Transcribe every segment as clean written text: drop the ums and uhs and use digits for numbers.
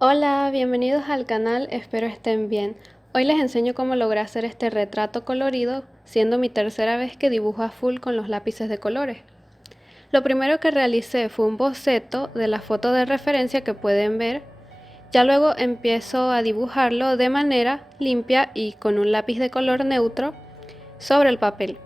Hola, bienvenidos al canal, espero estén bien. Hoy les enseño cómo lograr hacer este retrato colorido, siendo mi tercera vez que dibujo a full con los lápices de colores. Lo primero que realicé fue un boceto de la foto de referencia que pueden ver. Ya luego empiezo a dibujarlo de manera limpia y con un lápiz de color neutro sobre el papel.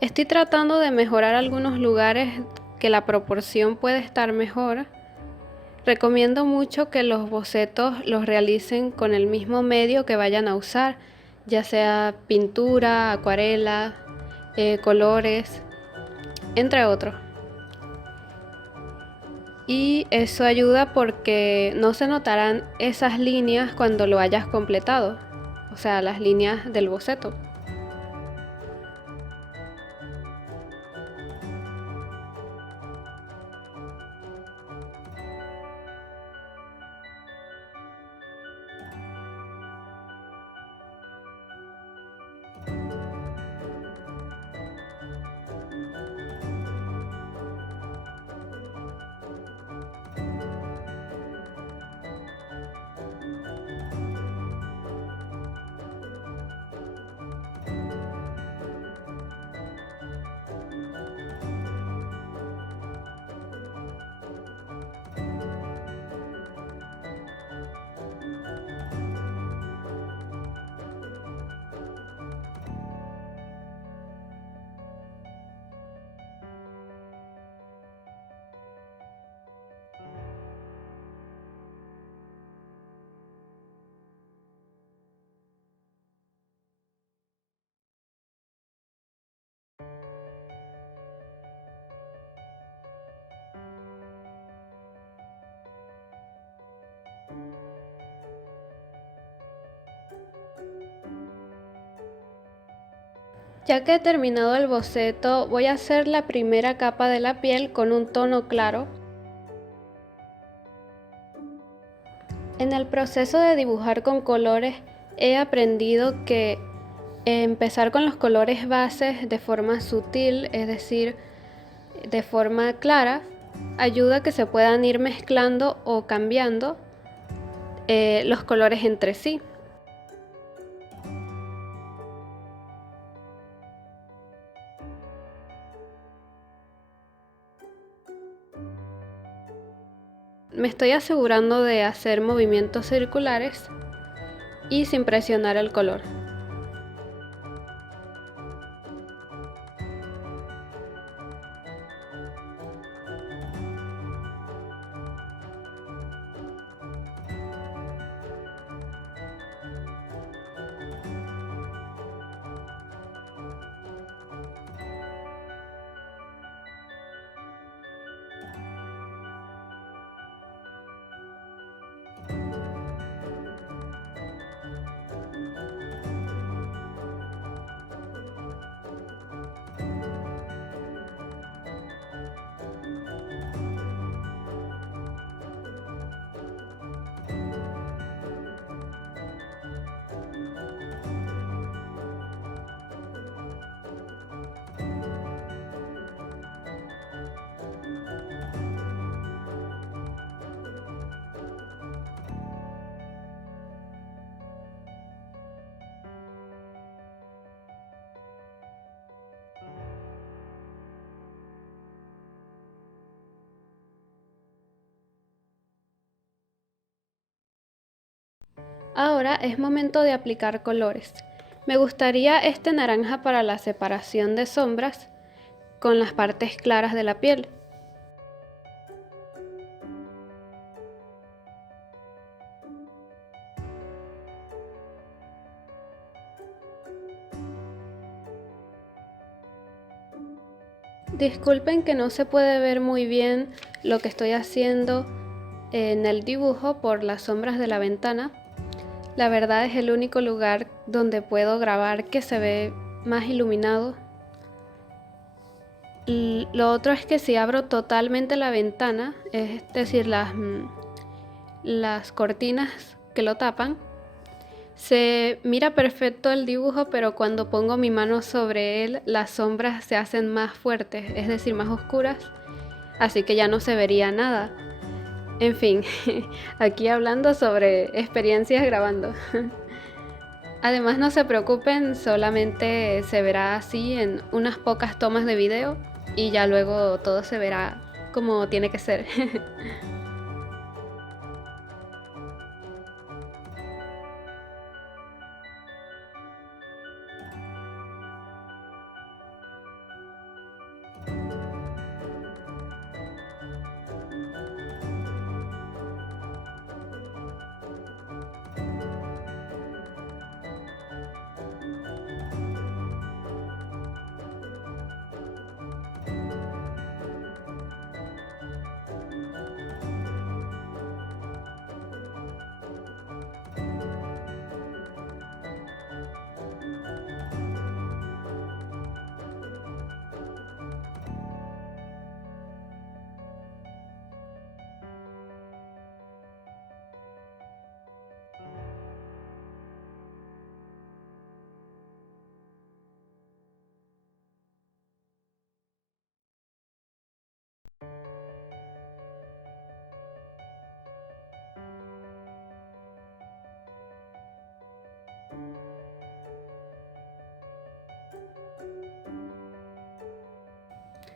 Estoy tratando de mejorar algunos lugares que la proporción puede estar mejor. Recomiendo mucho que los bocetos los realicen con el mismo medio que vayan a usar, ya sea pintura, acuarela, colores, entre otros. Y eso ayuda porque no se notarán esas líneas cuando lo hayas completado, o sea, las líneas del boceto. Ya que he terminado el boceto, voy a hacer la primera capa de la piel con un tono claro. En el proceso de dibujar con colores he aprendido que empezar con los colores bases de forma sutil, es decir, de forma clara, ayuda a que se puedan ir mezclando o cambiando los colores entre sí. Me estoy asegurando de hacer movimientos circulares y sin presionar el color. Ahora es momento de aplicar colores. Me gustaría este naranja para la separación de sombras con las partes claras de la piel. Disculpen que no se puede ver muy bien lo que estoy haciendo, en el dibujo por las sombras de la ventana. La verdad es el único lugar donde puedo grabar que se ve más iluminado. Lo otro es que si abro totalmente la ventana, es decir, las cortinas que lo tapan, se mira perfecto el dibujo, pero cuando pongo mi mano sobre él, las sombras se hacen más fuertes, es decir, más oscuras, así que ya no se vería nada. En fin, aquí hablando sobre experiencias grabando. Además, no se preocupen, solamente se verá así en unas pocas tomas de video y ya luego todo se verá como tiene que ser.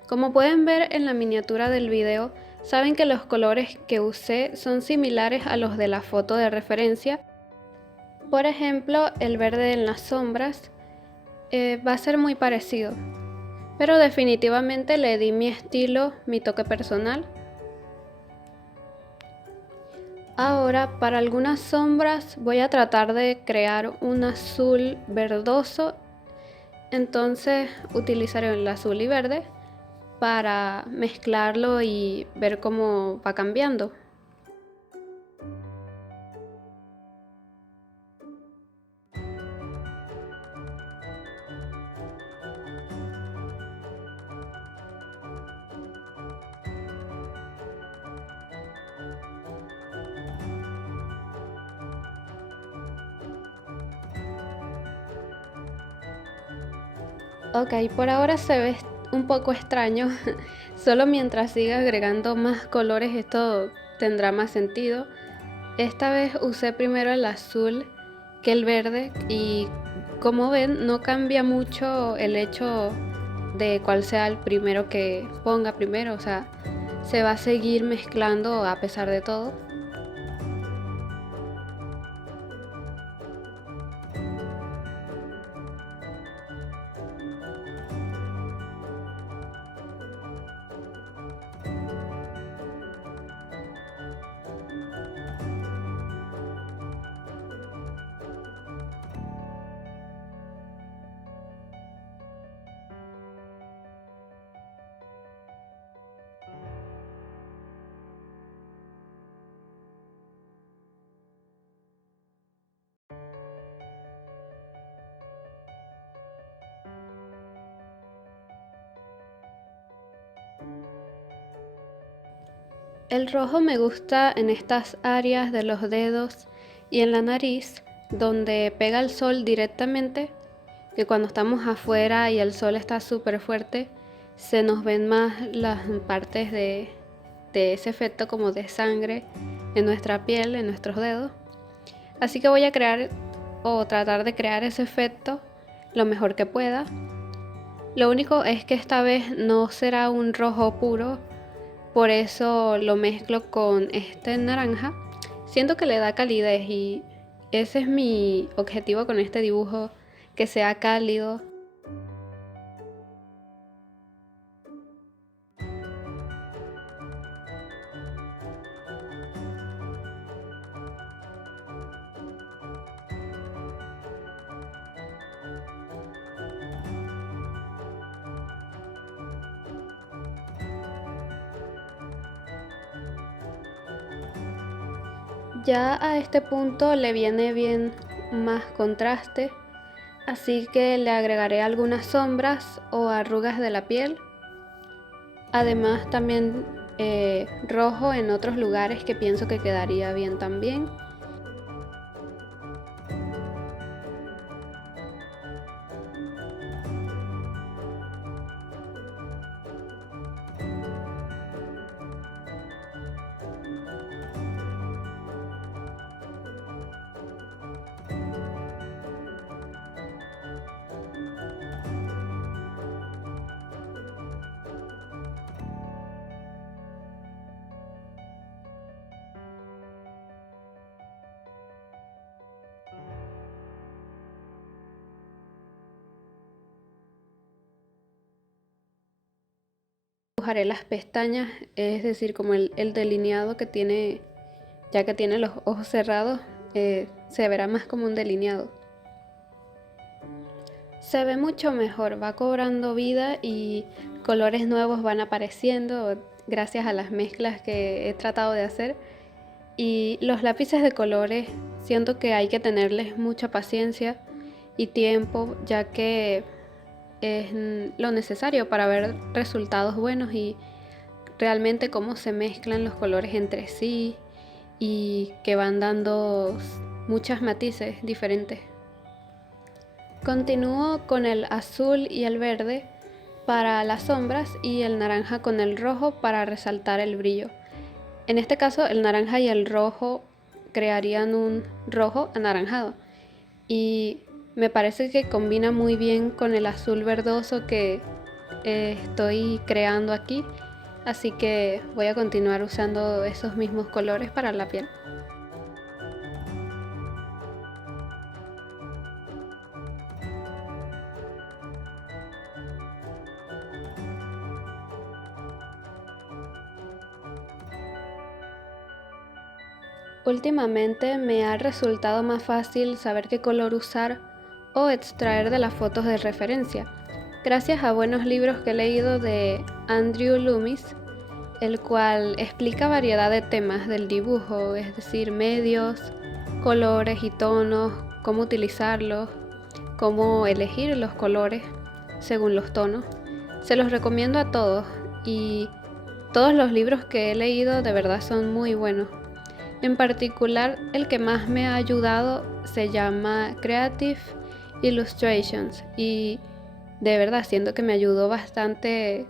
Como pueden ver en la miniatura del video, saben que los colores que usé son similares a los de la foto de referencia. Por ejemplo, el verde en las sombras va a ser muy parecido, pero definitivamente le di mi estilo, mi toque personal. Ahora, para algunas sombras voy a tratar de crear un azul verdoso, entonces utilizaré el azul y verde para mezclarlo y ver cómo va cambiando. Ok, por ahora se ve un poco extraño, solo mientras siga agregando más colores esto tendrá más sentido. Esta vez usé primero el azul que el verde y como ven no cambia mucho el hecho de cuál sea el primero que ponga primero, o sea, se va a seguir mezclando a pesar de todo. El rojo me gusta en estas áreas de los dedos y en la nariz, donde pega el sol directamente, que cuando estamos afuera y el sol está súper fuerte, se nos ven más las partes de ese efecto como de sangre en nuestra piel, en nuestros dedos. Así que voy a crear o tratar de crear ese efecto lo mejor que pueda. Lo único es que esta vez no será un rojo puro, por eso lo mezclo con este naranja. Siento que le da calidez y ese es mi objetivo con este dibujo, que sea cálido. Ya a este punto le viene bien más contraste, así que le agregaré algunas sombras o arrugas de la piel. Además también rojo en otros lugares que pienso que quedaría bien también. Dibujaré las pestañas, es decir, como el delineado que tiene, ya que tiene los ojos cerrados, se verá más como un delineado. Se ve mucho mejor, va cobrando vida y colores nuevos van apareciendo gracias a las mezclas que he tratado de hacer. Y los lápices de colores siento que hay que tenerles mucha paciencia y tiempo, ya que es lo necesario para ver resultados buenos y realmente cómo se mezclan los colores entre sí y que van dando muchos matices diferentes. Continúo con el azul y el verde para las sombras y el naranja con el rojo para resaltar el brillo. En este caso el naranja y el rojo crearían un rojo anaranjado y me parece que combina muy bien con el azul verdoso que estoy creando aquí, así que voy a continuar usando esos mismos colores para la piel. Últimamente me ha resultado más fácil saber qué color usar o extraer de las fotos de referencia, gracias a buenos libros que he leído de Andrew Loomis, el cual explica variedad de temas del dibujo, es decir, medios, colores y tonos, cómo utilizarlos, cómo elegir los colores según los tonos. Se los recomiendo a todos y todos los libros que he leído de verdad son muy buenos. En particular, el que más me ha ayudado se llama Creative Illustrations y de verdad siento que me ayudó bastante,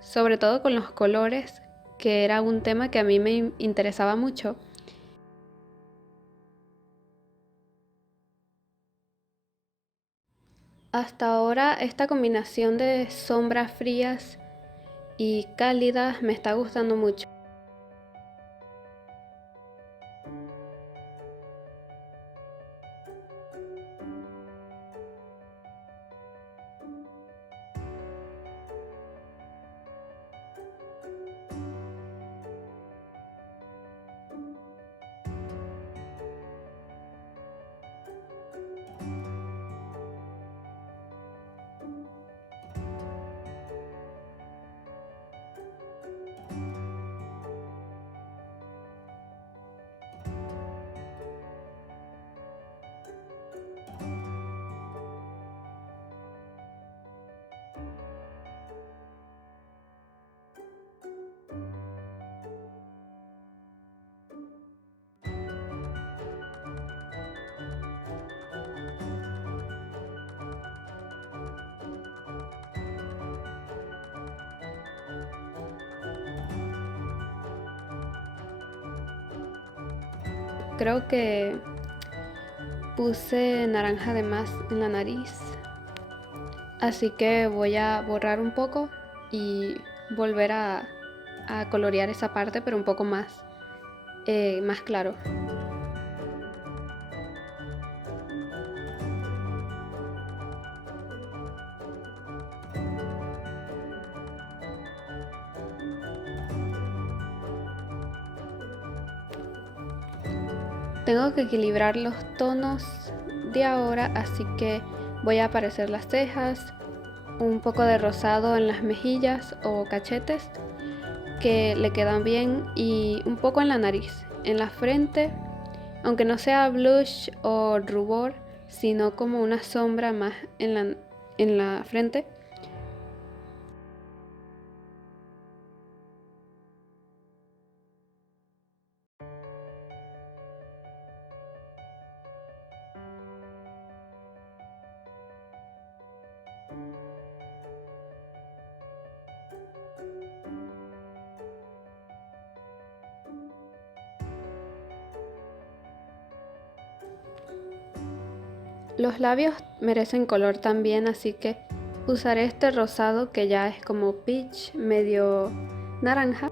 sobre todo con los colores, que era un tema que a mí me interesaba mucho. Hasta ahora esta combinación de sombras frías y cálidas me está gustando mucho. Creo que puse naranja de más en la nariz, así que voy a borrar un poco y volver a colorear esa parte, pero un poco más claro. Tengo que equilibrar los tonos de ahora, así que voy a aparecer las cejas, un poco de rosado en las mejillas o cachetes que le quedan bien y un poco en la nariz. en la frente, aunque no sea blush o rubor, sino como una sombra más en la frente. Los labios merecen color también, así que usaré este rosado que ya es como peach, medio naranja.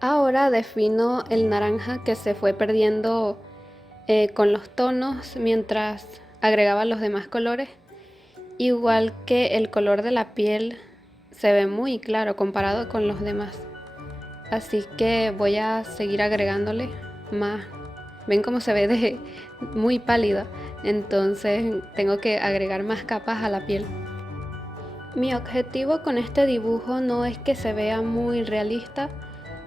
Ahora defino el naranja que se fue perdiendo con los tonos mientras agregaba los demás colores. Igual que el color de la piel se ve muy claro comparado con los demás. Así que voy a seguir agregándole más. Ven cómo se ve de muy pálida. Entonces tengo que agregar más capas a la piel. Mi objetivo con este dibujo no es que se vea muy realista,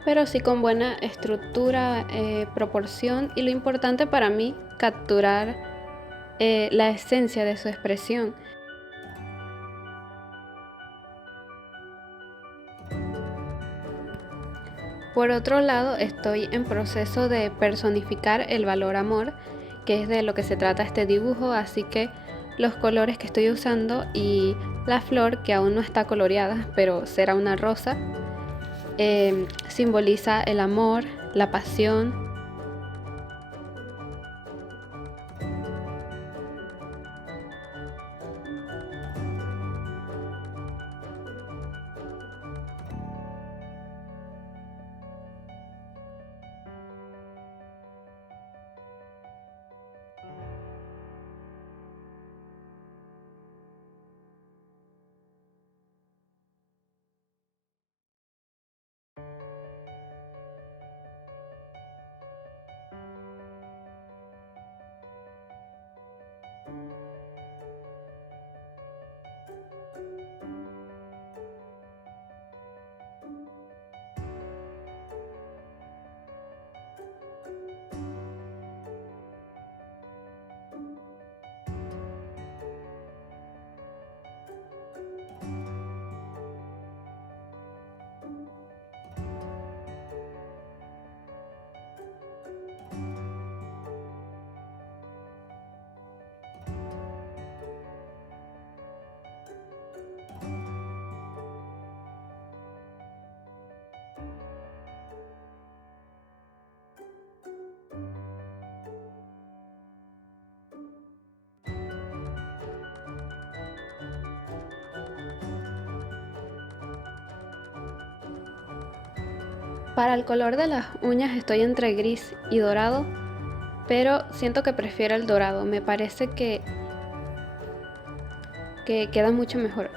pero sí con buena estructura, proporción y lo importante para mí, capturar la esencia de su expresión. Por otro lado, estoy en proceso de personificar el valor amor, que es de lo que se trata este dibujo, así que los colores que estoy usando y la flor, que aún no está coloreada, pero será una rosa, simboliza el amor, la pasión. Para el color de las uñas estoy entre gris y dorado, pero siento que prefiero el dorado, me parece que queda mucho mejor.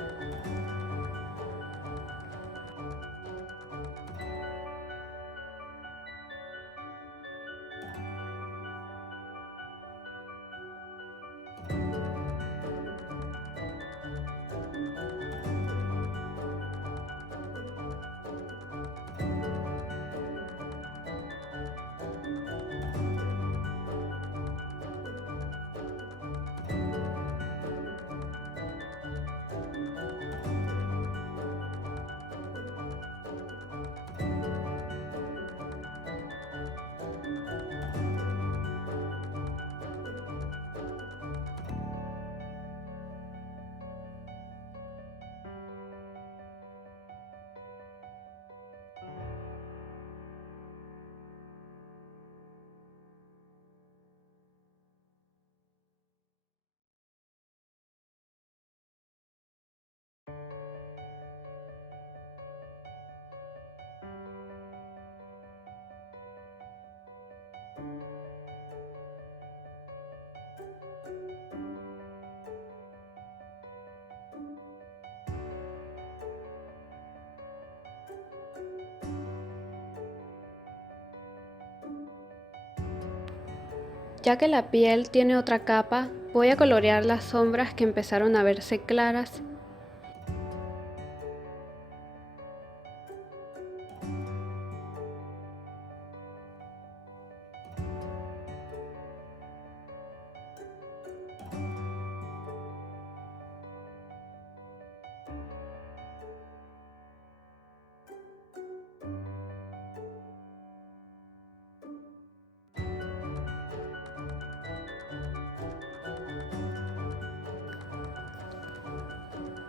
Ya que la piel tiene otra capa, voy a colorear las sombras que empezaron a verse claras.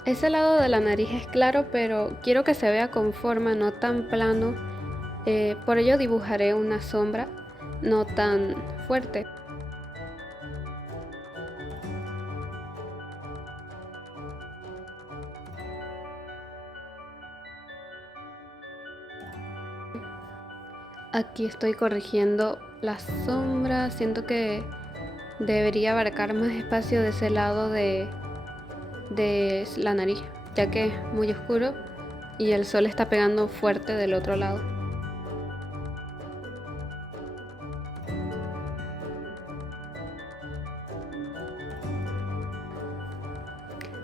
Ese lado de la nariz es claro, pero quiero que se vea con forma, no tan plano. Por ello dibujaré una sombra no tan fuerte. Aquí estoy corrigiendo las sombras. Siento que debería abarcar más espacio de ese lado de la nariz, ya que es muy oscuro y el sol está pegando fuerte del otro lado.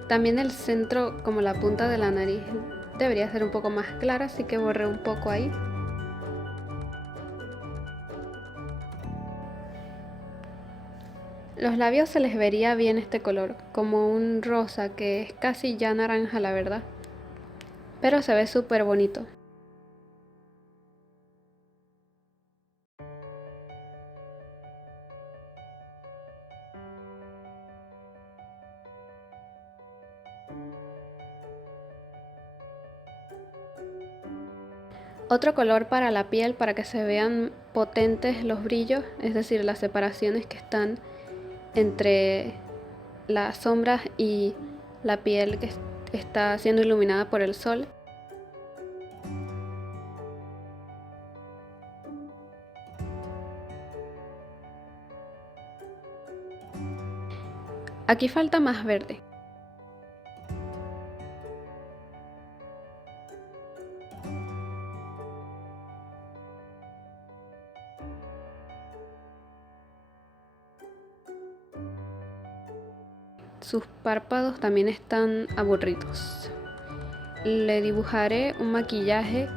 También el centro, como la punta de la nariz, debería ser un poco más clara, así que borré un poco ahí. Los labios se les vería bien este color, como un rosa que es casi ya naranja, la verdad, pero se ve súper bonito. Otro color para la piel, para que se vean potentes los brillos, es decir, las separaciones que están entre las sombras y la piel que está siendo iluminada por el sol. Aquí falta más verde. Sus párpados también están aburridos. Le dibujaré un maquillaje.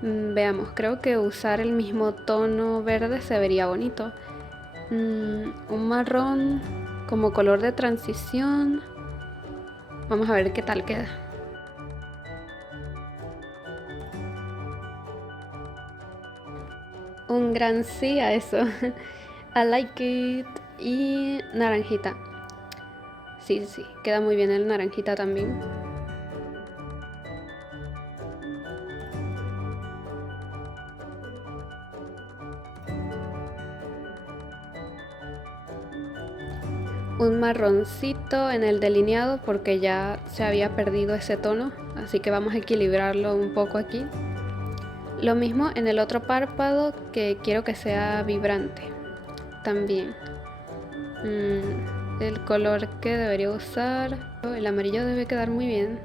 Veamos, creo que usar el mismo tono verde se vería bonito. Un marrón como color de transición. Vamos a ver qué tal queda. Un gran sí a eso. I like it. Y naranjita. Sí, sí, queda muy bien el naranjita también. Un marroncito en el delineado porque ya se había perdido ese tono, así que vamos a equilibrarlo un poco aquí. Lo mismo en el otro párpado, que quiero que sea vibrante también. El color que debería usar, el amarillo debe quedar muy bien.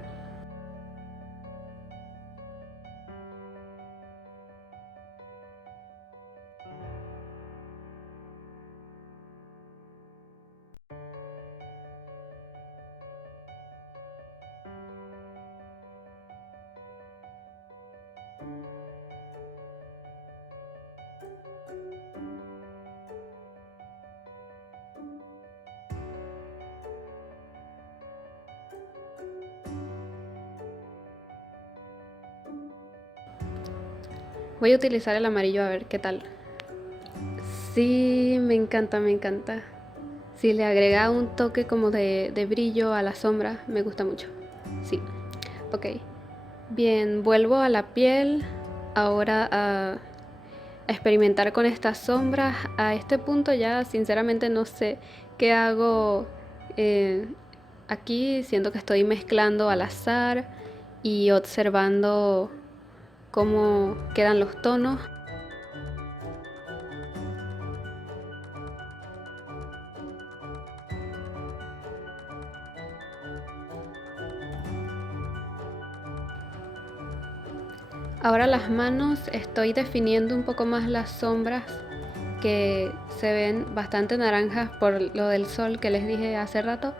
Voy a utilizar el amarillo a ver qué tal. Sí, me encanta, me encanta. Si le agrega un toque como de brillo a la sombra, me gusta mucho. Sí, ok. Bien, vuelvo a la piel. Ahora a experimentar con estas sombras. A este punto ya sinceramente no sé qué hago aquí. Siento que estoy mezclando al azar y observando cómo quedan los tonos. Ahora las manos, estoy definiendo un poco más las sombras que se ven bastante naranjas por lo del sol que les dije hace rato.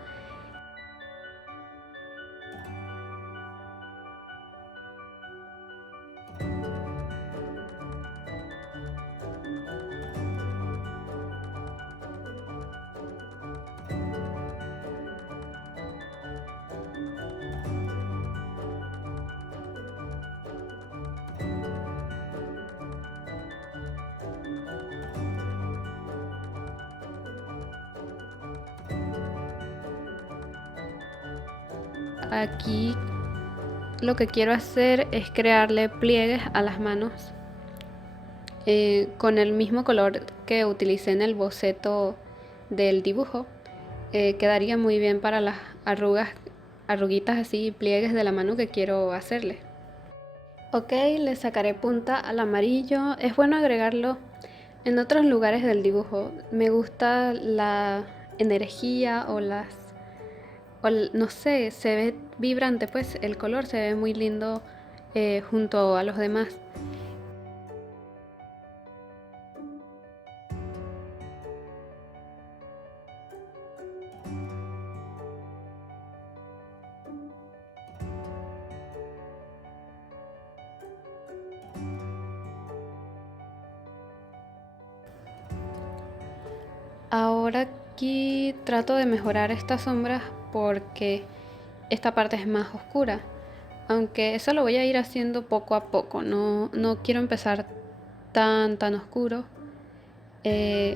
Aquí lo que quiero hacer es crearle pliegues a las manos con el mismo color que utilicé en el boceto del dibujo. Quedaría muy bien para las arruguitas así, pliegues de la mano que quiero hacerle. Ok, le sacaré punta al amarillo. Es bueno agregarlo en otros lugares del dibujo. Me gusta la energía no sé, se ve vibrante, pues el color se ve muy lindo junto a los demás. Ahora aquí trato de mejorar estas sombras porque esta parte es más oscura. Aunque eso lo voy a ir haciendo poco a poco. No quiero empezar tan oscuro. Eh,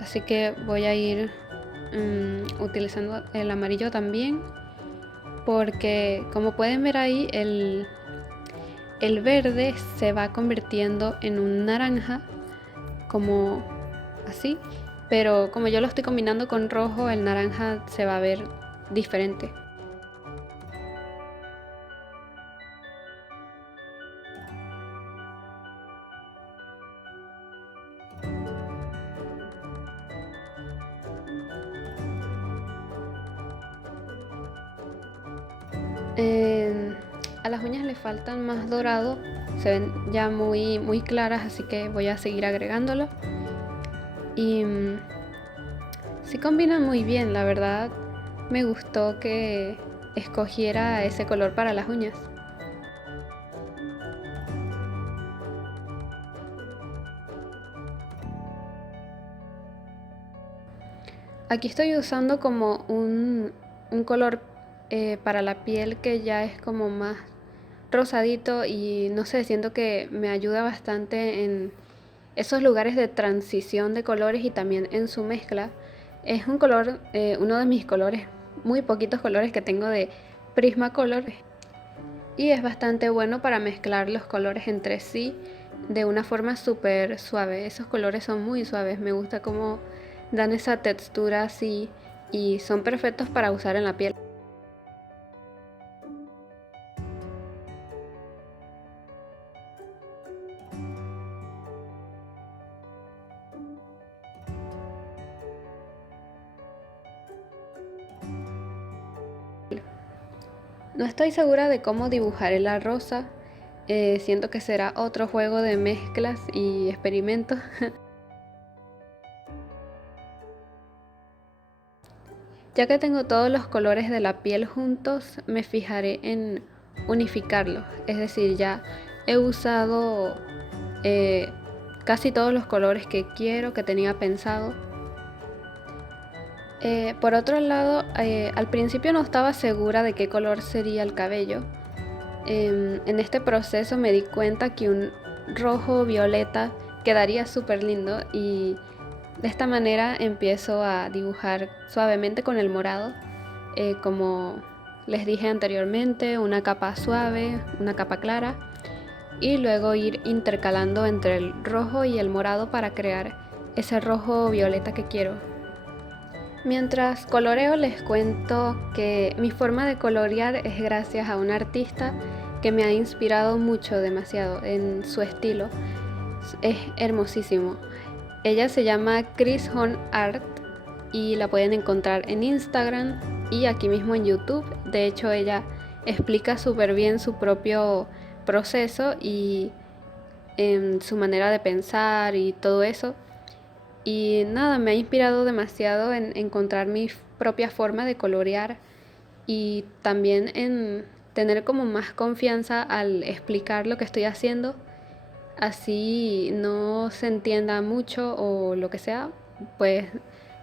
Así que voy a ir utilizando el amarillo también. Porque como pueden ver ahí, el verde se va convirtiendo en un naranja. Como así. Pero como yo lo estoy combinando con rojo, el naranja se va a ver diferente. A las uñas le faltan más dorado, se ven ya muy claras, así que voy a seguir agregándolo. Y sí combinan muy bien, la verdad. Me gustó que escogiera ese color para las uñas. Aquí estoy usando como un color para la piel que ya es como más rosadito y no sé, siento que me ayuda bastante en esos lugares de transición de colores y también en su mezcla. Es un color, uno de mis colores, muy poquitos colores que tengo de Prismacolor, y es bastante bueno para mezclar los colores entre sí de una forma súper suave. Esos colores son muy suaves, me gusta cómo dan esa textura así y son perfectos para usar en la piel. No estoy segura de cómo dibujaré la rosa, siento que será otro juego de mezclas y experimentos. Ya que tengo todos los colores de la piel juntos, me fijaré en unificarlos. Es decir, ya he usado eh, casi todos los colores que quiero, que tenía pensado. Por otro lado, al principio no estaba segura de qué color sería el cabello. En este proceso me di cuenta que un rojo violeta quedaría súper lindo y de esta manera empiezo a dibujar suavemente con el morado, como les dije anteriormente, una capa suave, una capa clara, y luego ir intercalando entre el rojo y el morado para crear ese rojo violeta que quiero. Mientras coloreo les cuento que mi forma de colorear es gracias a una artista que me ha inspirado mucho, demasiado, en su estilo. Es hermosísimo. Ella se llama Chris Horn Art y la pueden encontrar en Instagram y aquí mismo en YouTube. De hecho, ella explica súper bien su propio proceso y en su manera de pensar y todo eso. Y nada, me ha inspirado demasiado en encontrar mi propia forma de colorear y también en tener como más confianza al explicar lo que estoy haciendo, así no se entienda mucho o lo que sea, pues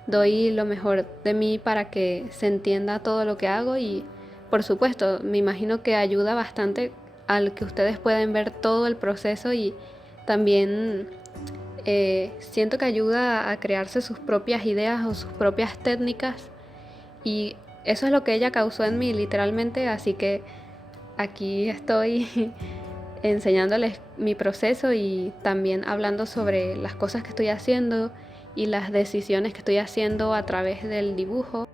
doy lo mejor de mí para que se entienda todo lo que hago y por supuesto me imagino que ayuda bastante al que ustedes pueden ver todo el proceso y también siento que ayuda a crearse sus propias ideas o sus propias técnicas y eso es lo que ella causó en mí literalmente, así que aquí estoy enseñándoles mi proceso y también hablando sobre las cosas que estoy haciendo y las decisiones que estoy haciendo a través del dibujo.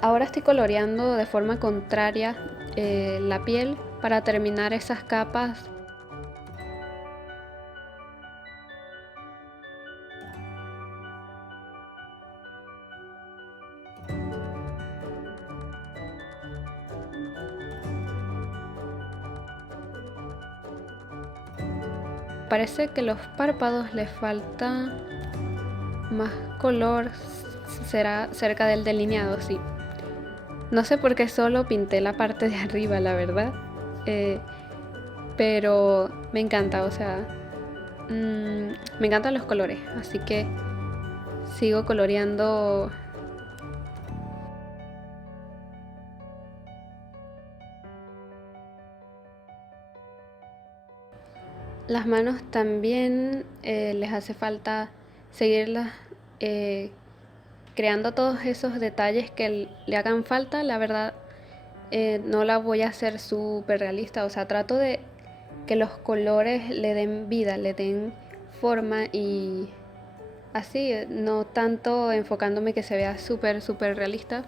Ahora estoy coloreando de forma contraria la piel para terminar esas capas. Parece que los párpados les falta más color, será cerca del delineado, sí. No sé por qué solo pinté la parte de arriba, la verdad. Eh, pero me encanta, o sea, me encantan los colores, así que sigo coloreando. Las manos también les hace falta seguirlas eh, creando todos esos detalles que le hagan falta. La verdad, no la voy a hacer súper realista, o sea, trato de que los colores le den vida, le den forma y así, no tanto enfocándome que se vea súper realista.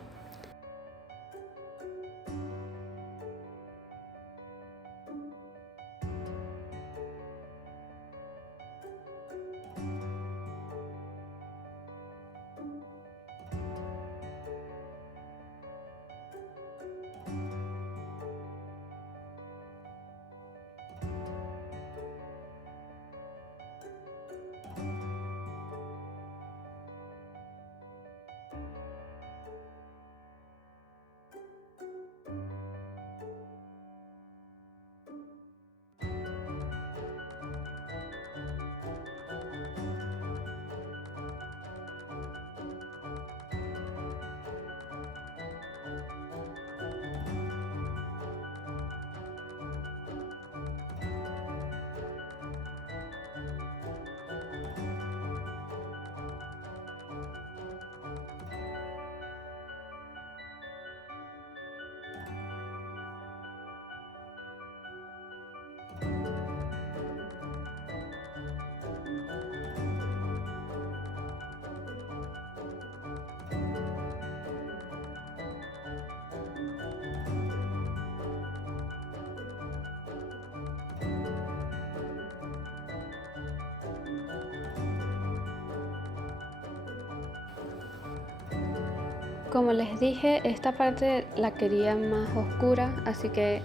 Como les dije, esta parte la quería más oscura, así que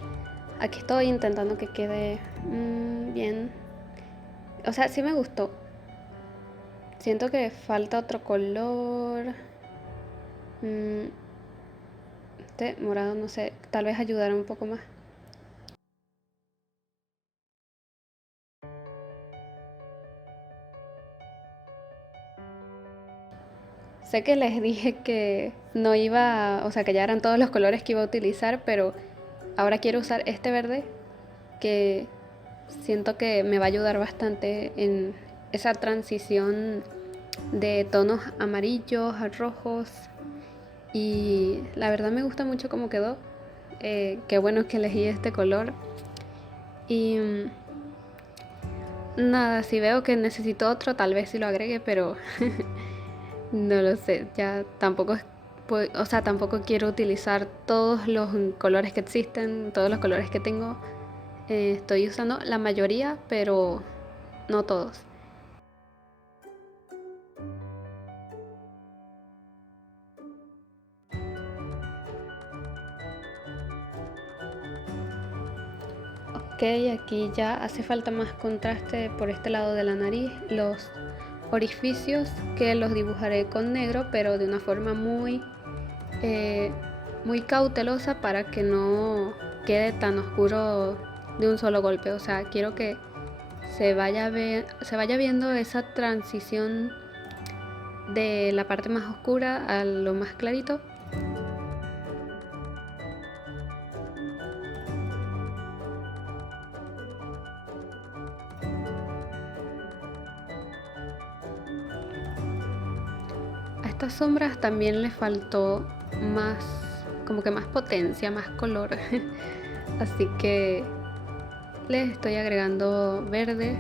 aquí estoy intentando que quede bien. O sea, sí me gustó. Siento que falta otro color. Mm, este morado, no sé, tal vez ayudara un poco más. Sé que les dije que no iba, o sea, que ya eran todos los colores que iba a utilizar, pero ahora quiero usar este verde que siento que me va a ayudar bastante en esa transición de tonos amarillos a rojos y la verdad me gusta mucho cómo quedó. Qué bueno que elegí este color y Nada, si veo que necesito otro, tal vez sí lo agregue, pero no lo sé. Ya tampoco o sea, tampoco quiero utilizar todos los colores que existen, todos los colores que tengo. Estoy usando la mayoría, pero no todos. Ok, aquí ya hace falta más contraste por este lado de la nariz. Los orificios que los dibujaré con negro, pero de una forma eh, muy cautelosa para que no quede tan oscuro de un solo golpe. O sea, quiero que se vaya viendo esa transición de la parte más oscura a lo más clarito. A estas sombras también le faltó más, como que más potencia, más color. Así que les estoy agregando verde.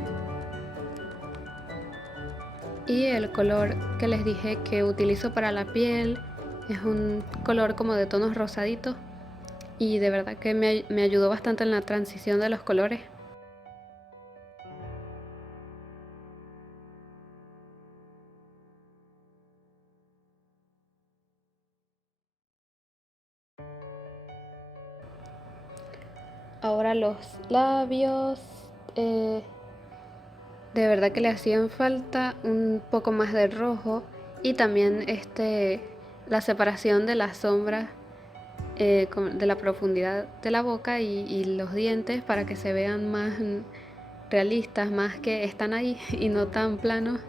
Y el color que les dije que utilizo para la piel es un color como de tonos rosaditos. Y de verdad que me ayudó bastante en la transición de los colores. Ahora los labios, eh, de verdad que le hacían falta un poco más de rojo y también la separación de las sombras, de la profundidad de la boca y los dientes para que se vean más realistas, más que están ahí y no tan planos.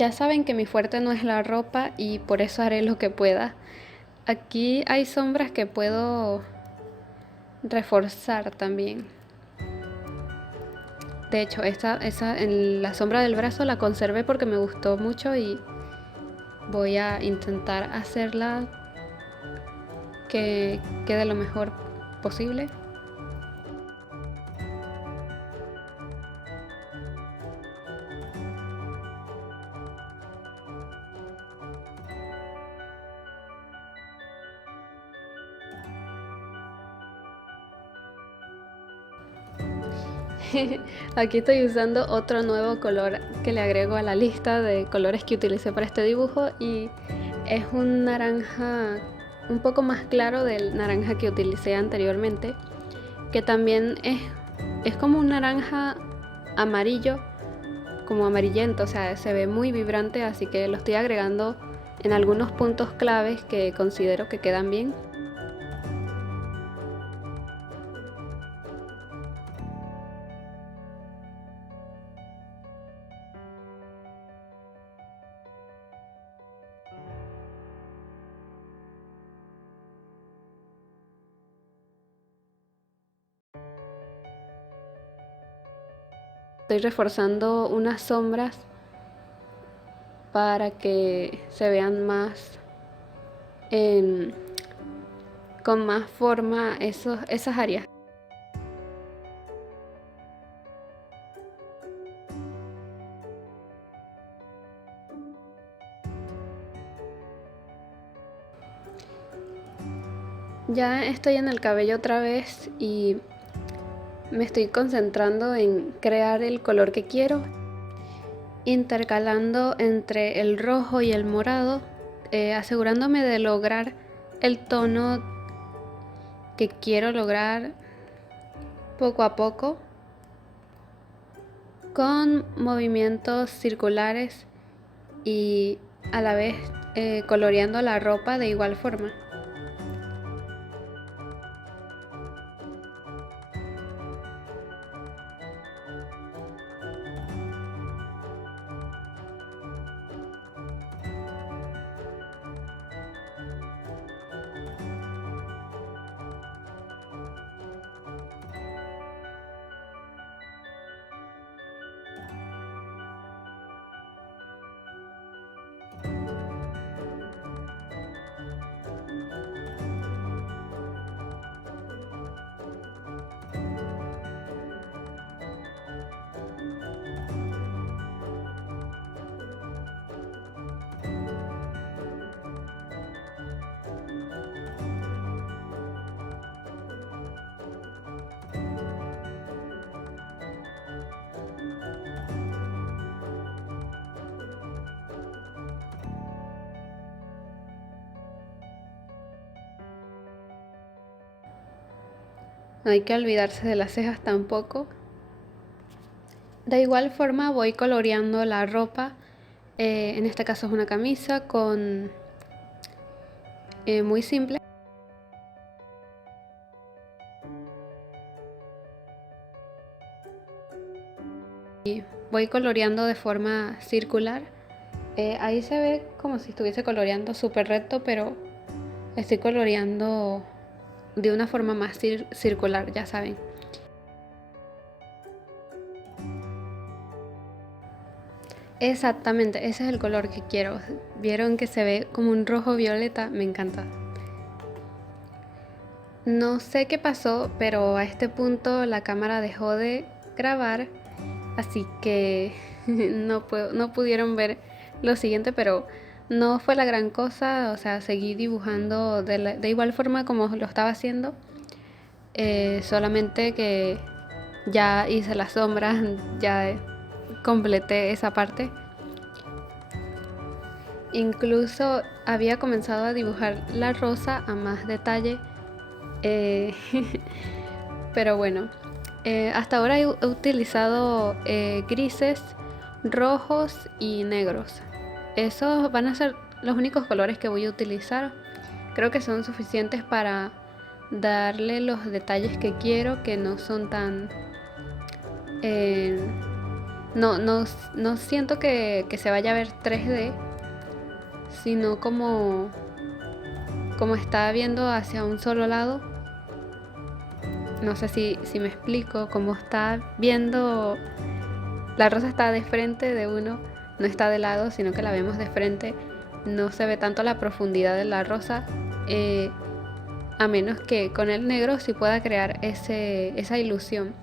Ya saben que mi fuerte no es la ropa y por eso haré lo que pueda. Aquí hay sombras que puedo reforzar también. De hecho, esa en la sombra del brazo la conservé porque me gustó mucho y voy a intentar hacerla que quede lo mejor posible. Aquí estoy usando otro nuevo color que le agrego a la lista de colores que utilicé para este dibujo y es un naranja un poco más claro del naranja que utilicé anteriormente, que también es como un naranja amarillo, como amarillento, o sea, se ve muy vibrante, así que lo estoy agregando en algunos puntos claves que considero que quedan bien. Estoy reforzando unas sombras para que se vean más em, con más forma esas áreas. Ya estoy en el cabello otra vez y me estoy concentrando en crear el color que quiero, intercalando entre el rojo y el morado, asegurándome de lograr el tono que quiero lograr poco a poco, con movimientos circulares y a la vez coloreando la ropa de igual forma. No hay que olvidarse de las cejas tampoco. De igual forma voy coloreando la ropa. En este caso es una camisa con muy simple. Y voy coloreando de forma circular. Ahí se ve como si estuviese coloreando súper recto, pero estoy coloreando de una forma más circular, ya saben. Exactamente, ese es el color que quiero. ¿Vieron que se ve como un rojo violeta? Me encanta. No sé qué pasó, pero a este punto la cámara dejó de grabar, así que no pudieron ver lo siguiente, pero no fue la gran cosa. O sea, seguí dibujando de igual forma como lo estaba haciendo, solamente que ya hice las sombras, ya completé esa parte. Incluso había comenzado a dibujar la rosa a más detalle, eh, pero bueno, hasta ahora he utilizado grises, rojos y negros. Esos van a ser los únicos colores que voy a utilizar. Creo que son suficientes para darle los detalles que quiero, que no son tan... eh, no siento que se vaya a ver 3D, sino como está viendo hacia un solo lado. No sé si me explico, como está viendo, la rosa está de frente de uno, no está de lado, sino que la vemos de frente. No se ve tanto la profundidad de la rosa, a menos que con el negro sí pueda crear esa ilusión.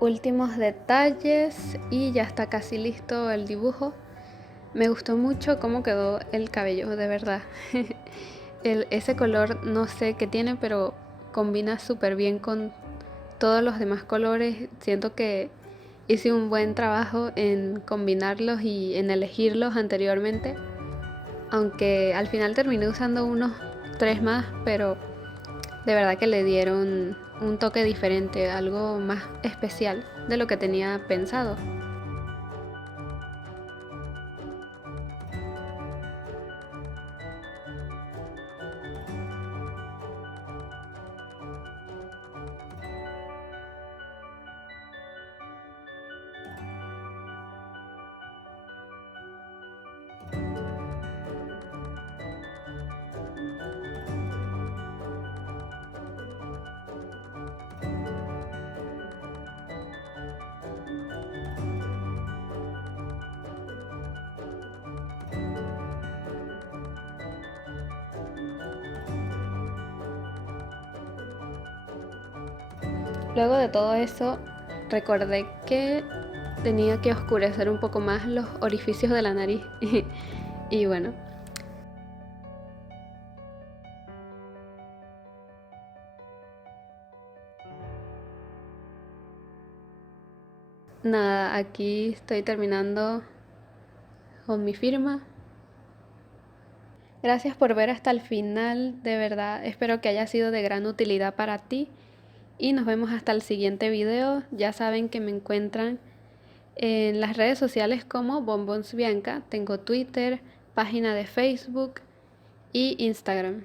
últimos detalles y ya está casi listo el dibujo. Me gustó mucho cómo quedó el cabello, de verdad. Ese color no sé qué tiene, pero combina súper bien con todos los demás colores. Siento que hice un buen trabajo en combinarlos y en elegirlos anteriormente. Aunque al final terminé usando unos 3 más, pero de verdad que le dieron un toque diferente, algo más especial de lo que tenía pensado. Luego de todo eso, recordé que tenía que oscurecer un poco más los orificios de la nariz. Y bueno, nada, aquí estoy terminando con mi firma. Gracias por ver hasta el final, de verdad espero que haya sido de gran utilidad para ti y nos vemos hasta el siguiente video. Ya saben que me encuentran en las redes sociales como Bonbons Bianca, tengo Twitter, página de Facebook y Instagram.